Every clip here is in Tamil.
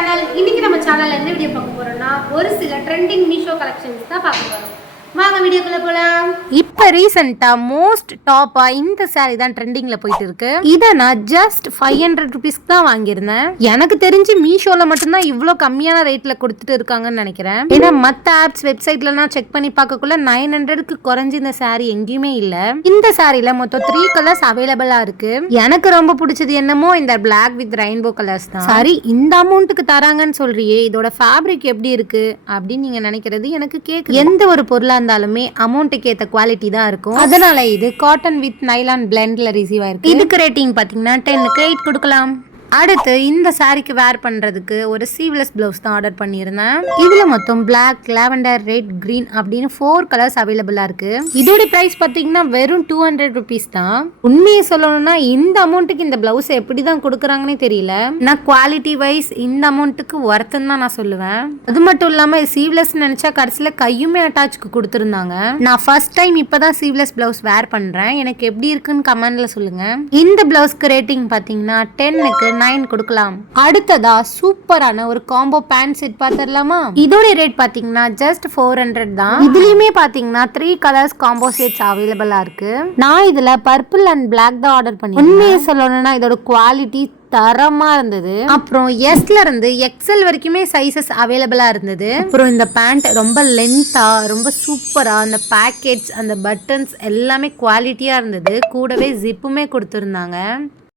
சேனல். இன்னைக்கு நம்ம சேனல்ல என்ன வீடியோ பார்க்க போறோம்னா ஒரு சில ட்ரெண்டிங் மீஷோ கலெக்ஷன்ஸ் தான் பார்க்க போறோம். வாங்க வீடியோக்குள்ள போலாம். இப்போ ரீசெண்டா மோஸ்ட் டாப்பா இந்த சாரி தான் ட்ரெண்டிங்ல போயிட்டு இருக்கு. இத நான் ஜஸ்ட் 500 ரூபீஸ்க்கு தான் வாங்கியிருந்தேன். எனக்கு தெரிஞ்சு மீஷோல மட்டும்தான் இவ்வளோ கம்மியான ரேட்ல கொடுத்துட்டு இருக்காங்கன்னு நினைக்கிறேன். ஏன்னா மற்ற ஆப்ஸ் வெப்சைட்ல நான் செக் பண்ணி பார்க்கக்குள்ள 900க்கு குறைஞ்சு இந்த சாரி எங்கேயுமே இல்ல. இந்த சாரில மொத்தம் 3 கலர்ஸ் அவைலபிளா இருக்கு. எனக்கு ரொம்ப பிடிச்சது என்னமோ இந்த பிளாக் வித் ரெயின்போ கலர்ஸ் தான். சாரி இந்த அமௌண்ட்டுக்கு தராங்கன்னு சொல்றியே, இதோட ஃபேப்ரிக் எப்படி இருக்கு அப்படின்னு நீங்க நினைக்கிறது எனக்கு கேக்குது. எந்த ஒரு பொருளா இருந்தாலுமே அமௌண்ட்டுக்கு ஏத்த குவாலிட்டி தான் இருக்கும். அதனால இது காட்டன் வித் நைலான் பிளெண்ட்ல ரிசீவ் ஆயிருக்கு. இதுக்கு ரேட்டிங் பாத்தீங்கன்னா 10க்கு 8 கொடுக்கலாம். அடுத்து இந்த சாரிக்கு வேர் பண்றதுக்கு ஒரு சீவ்லெஸ் பிளவுஸ் தான் ஆர்டர் பண்ணியிருந்தேன். இதுல மொத்தம் பிளாக், லாவெண்டர், ரெட், கிரீன் அப்படின்னு 4 கலர்ஸ் அவைலபிளா இருக்கு. இதோட பிரைஸ் பாத்தீங்கன்னா வெறும் 200 ருபீஸ் தான். உண்மையை சொல்லணும்னா இந்த அமௌண்ட்டுக்கு இந்த பிளவுஸ் எப்படி தான் கொடுக்குறாங்கன்னே தெரியல. நான் குவாலிட்டி வைஸ் இந்த அமௌண்ட்டுக்கு ஒர்த்துன்னு தான் நான் சொல்லுவேன். அது மட்டும் இல்லாம சீவ்லெஸ் நினைச்சா கடைசியில கையுமே அட்டாச்சுக்கு கொடுத்துருந்தாங்க. நான் ஃபர்ஸ்ட் டைம் இப்பதான் சீவ்லெஸ் பிளவுஸ் வேர் பண்றேன். எனக்கு எப்படி இருக்குன்னு கமெண்ட்ல சொல்லுங்க. இந்த பிளவுஸ்க்கு ரேட்டிங் பாத்தீங்கன்னா 10க்கு 9 கொடுக்கலாம். அடுத்ததா சூப்பரான ஒரு காம்போ பேண்ட் செட் பாத்திரலாமா? இதோட ரேட் பாத்தீங்கன்னா ஜஸ்ட் 400 தான். இதுலயுமே பாத்தீங்கன்னா 3 கலர்ஸ் காம்போ செட்ஸ் அவைலபிளா இருக்கு. நான் இதுல பர்பிள் அண்ட் பிளாக் தான் ஆர்டர் பண்ணி. உண்மையை சொல்லணும்னா இதோட குவாலிட்டி தரமா இருந்தது. அப்புறம் எஸ்ல இருந்து எக்ஸ்எல் வரைக்குமே சைசஸ் அவைலபிளா இருந்தது. அப்புறம் இந்த பேண்ட் ரொம்ப லென்த்தா, ரொம்ப சூப்பரா, அந்த பேக்கெட்ஸ், அந்த பட்டன்ஸ் எல்லாமே குவாலிட்டியா இருந்தது. கூடவே ஜிப்புமே கொடுத்துருந்தாங்க.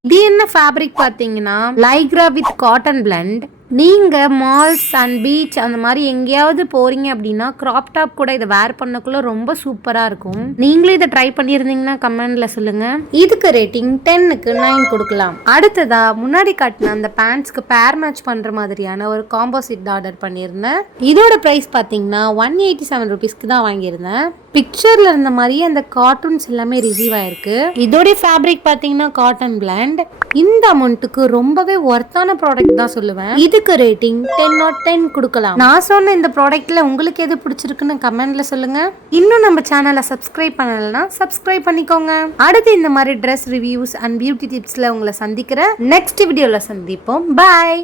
இது என்ன ஃபேப்ரிக் பார்த்தீங்கன்னா லைக்ரா வித் காட்டன் பிளெண்ட். நீங்க மால்ஸ் அண்ட் பீச் அந்த மாதிரி எங்கேயாவது போறீங்க அப்படின்னா கிராப் டாப் கூட இதை வேர் பண்ணக்குள்ள ரொம்ப சூப்பரா இருக்கும். நீங்களும் இதை ட்ரை பண்ணியிருந்தீங்கன்னா கமெண்ட்ல சொல்லுங்க. இதுக்கு ரேட்டிங் 10க்கு 9 கொடுக்கலாம். அடுத்ததா முன்னாடி காட்டின அந்த பேண்ட்ஸ்க்கு பேர் மேட்ச் பண்ற மாதிரியான ஒரு காம்போ செட் ஆர்டர் பண்ணியிருந்தேன். இதோட பிரைஸ் பார்த்தீங்கன்னா 187 ருபீஸ்க்கு தான் வாங்கியிருந்தேன். பிக்சர்ல இருந்த மாதிரியே அந்த கார்ட்டூன்ஸ் எல்லாமே ரிசீவ் ஆயிருக்கு. இதோட ஃபேப்ரிக் பார்த்தீங்கன்னா காட்டன் பிளெண்ட். இந்த அமௌண்ட்டுக்கு ரொம்பவே ஒர்த்தான ப்ராடக்ட் தான் சொல்லுவேன். இதுக்கு ரேட்டிங் 10/10 கொடுக்கலாம். நான் சொன்ன இந்த ப்ராடக்ட்ல உங்களுக்கு எது பிடிச்சிருக்குன்னு கமெண்ட்ல சொல்லுங்க. இன்னும் நம்ம சேனலை சப்ஸ்கிரைப் பண்ணலன்னா சப்ஸ்கிரைப் பண்ணிக்கோங்க. அடுத்து இந்த மாதிரி ட்ரெஸ் ரிவ்யூஸ் அண்ட் பியூட்டி டிப்ஸ்ல உங்களை சந்திக்கிறேன். நெக்ஸ்ட் வீடியோல சந்திப்போம். பாய்.